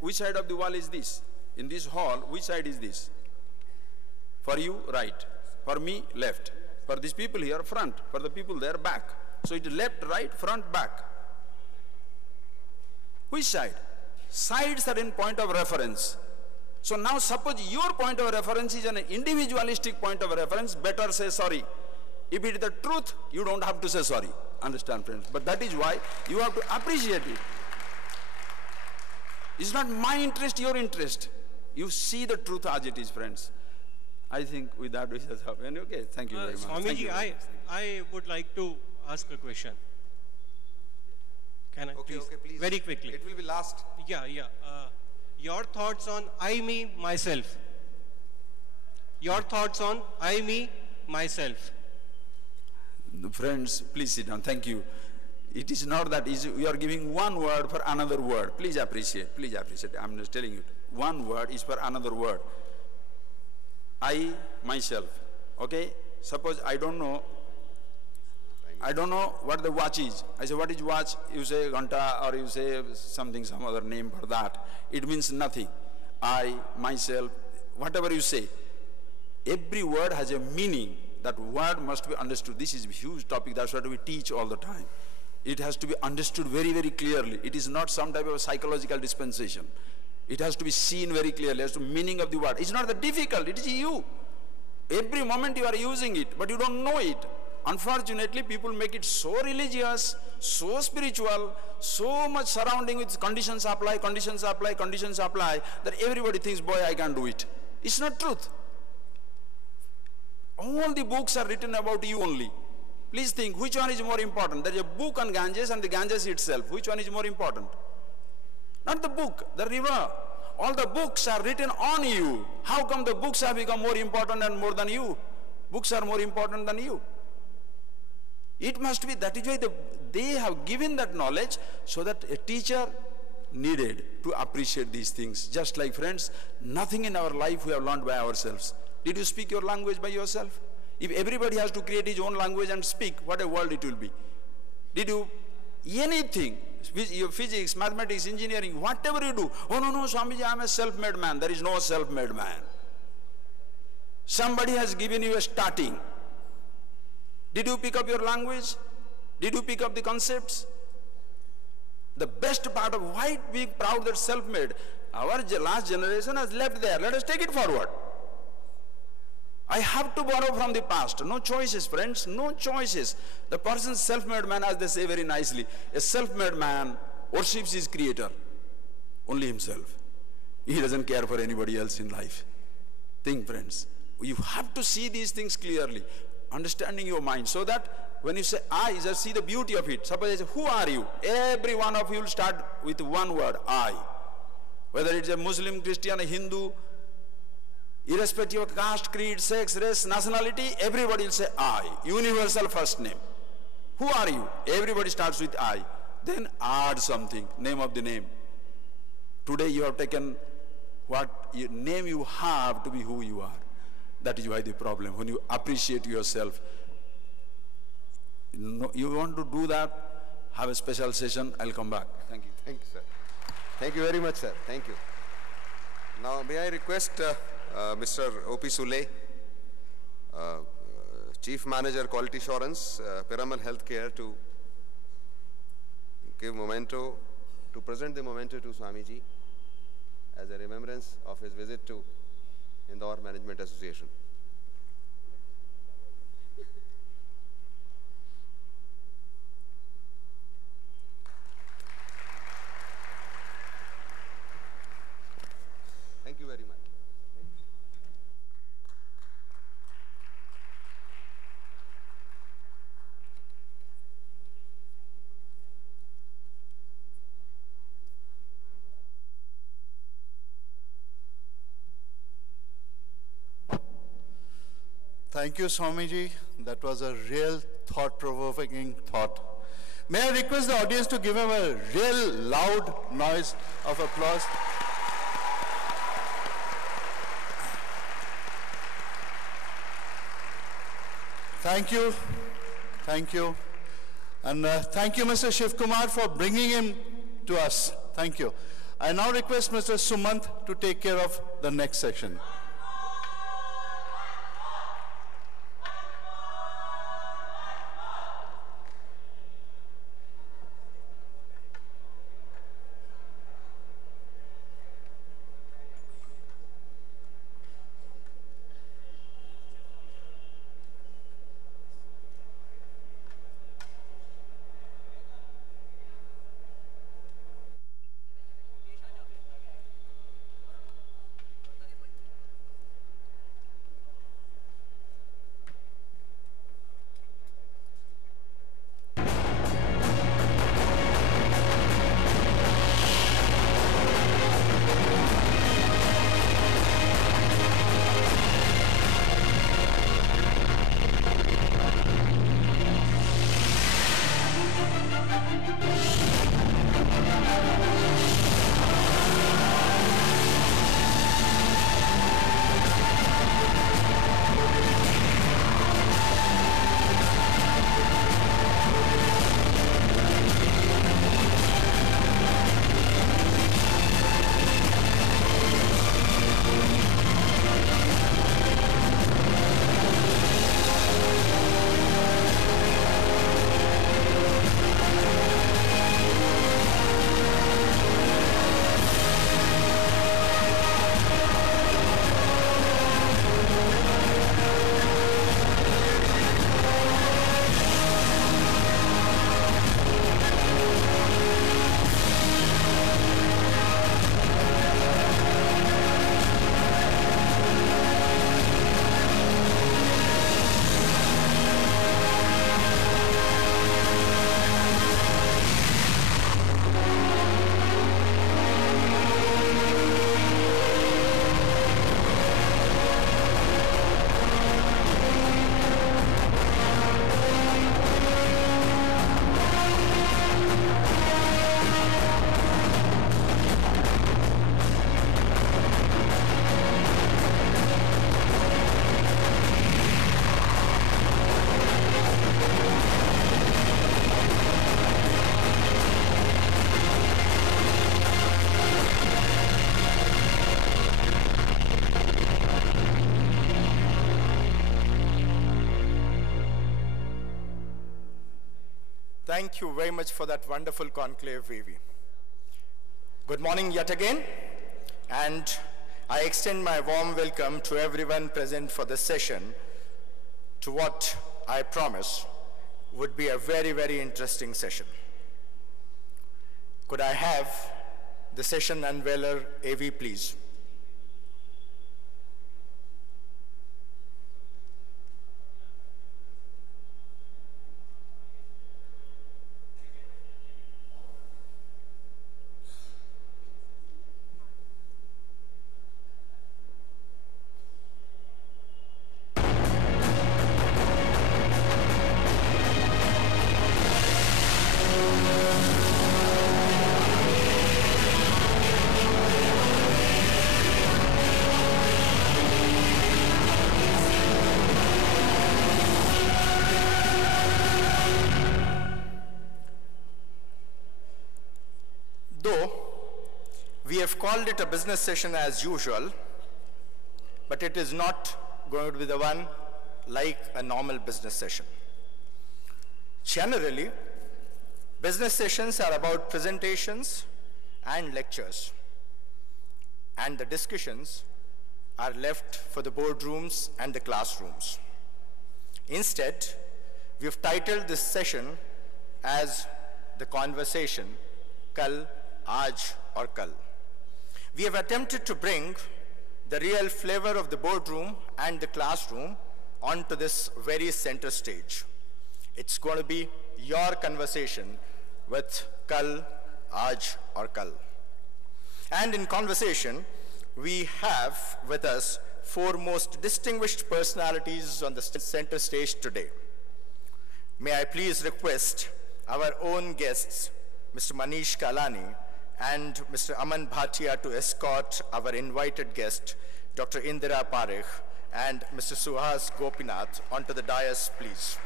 which side of the wall is this? In this hall, which side is this? For you, right. For me, left. For these people here, front. For the people there, back. So it is left, right, front, back. Which side? Sides are in point of reference. So now suppose your point of reference is an individualistic point of reference, better say sorry. If it is the truth, you don't have to say sorry. Understand, friends? But that is why you have to appreciate it. It's not my interest, your interest. You see the truth as it is, friends. I think with that we shall have. Okay, thank you very much. Swamiji, I would like to ask a question. Can I? Okay, please? okay, please. Very quickly. It will be last. Yeah. Your thoughts on I, me, myself. Your thoughts on I, me, myself. Friends, please sit down. Thank you. It is not that you are giving one word for another word. Please appreciate. Please appreciate. I'm just telling you. One word is for another word. I, myself. Okay? Suppose I don't know what the watch is. I say, what is watch? You say Ghanta, or you say something, some other name for that. It means nothing. I, myself, whatever you say. Every word has a meaning. That word must be understood. This is a huge topic. That's what we teach all the time. It has to be understood very, very clearly. It is not some type of psychological dispensation. It has to be seen very clearly as to meaning of the word. It's not that difficult. It is you. Every moment you are using it, but you don't know it. Unfortunately, people make it so religious, so spiritual, so much surrounding with conditions apply, conditions apply, conditions apply, that everybody thinks, boy, I can do it. It's not truth. All the books are written about you only. Please think, which one is more important? There is a book on Ganges and the Ganges itself. Which one is more important? Not the book, the river. All the books are written on you. How come the books have become more important and more than you? Books are more important than you. It must be, that is why they have given that knowledge so that a teacher needed to appreciate these things. Just like, friends, nothing in our life we have learned by ourselves. Did you speak your language by yourself? If everybody has to create his own language and speak, what a world it will be. Did you, anything, your physics, mathematics, engineering, whatever you do, oh no, Swamiji, I am a self-made man. There is no self-made man. Somebody has given you a starting. Did you pick up your language? Did you pick up the concepts? The best part of why being proud that self-made, our last generation has left there. Let us take it forward. I have to borrow from the past. No choices, friends, no choices. The person self-made man, as they say very nicely, a self-made man worships his creator, only himself. He doesn't care for anybody else in life. Think, friends, you have to see these things clearly, understanding your mind, so that when you say I, just see the beauty of it. Suppose I say, who are you? Every one of you will start with one word, I. Whether it's a Muslim, Christian, a Hindu, irrespective of caste, creed, sex, race, nationality, everybody will say I. Universal first name. Who are you? Everybody starts with I. Then add something, name of the name. Today you have taken what name you have to be who you are. That is why the problem. When you appreciate yourself, you want to do that, have a special session, I'll come back. Thank you. Thank you, sir. Thank you very much, sir. Thank you. Now, may I request Mr. O.P. Sule, Chief Manager Quality Assurance, Piramal Healthcare, to give memento, to present the memento to Swamiji as a remembrance of his visit to Indore Management Association. Thank you very much. Thank you, Swamiji. That was a real thought-provoking thought. May I request the audience to give him a real loud noise of applause? Thank you. Thank you. And thank you, Mr. Shiv Kumar, for bringing him to us. Thank you. I now request Mr. Sumant to take care of the next section. Thank you very much for that wonderful conclave, Vivi. Good morning yet again, and I extend my warm welcome to everyone present for this session to what I promise would be a very, very interesting session. Could I have the session unveiler, AV, please? Called it a business session as usual, but it is not going to be the one like a normal business session. Generally, business sessions are about presentations and lectures, and the discussions are left for the boardrooms and the classrooms. Instead, we've titled this session as The Conversation, Kal, Aaj aur Kal. We have attempted to bring the real flavor of the boardroom and the classroom onto this very center stage. It's going to be your conversation with Kal, Aaj aur Kal. And in conversation, we have with us four most distinguished personalities on the center stage today. May I please request our own guests, Mr. Manish Kalani and Mr. Aman Bhatia, to escort our invited guest, Dr. Indira Parekh and Mr. Suhas Gopinath, onto the dais, please.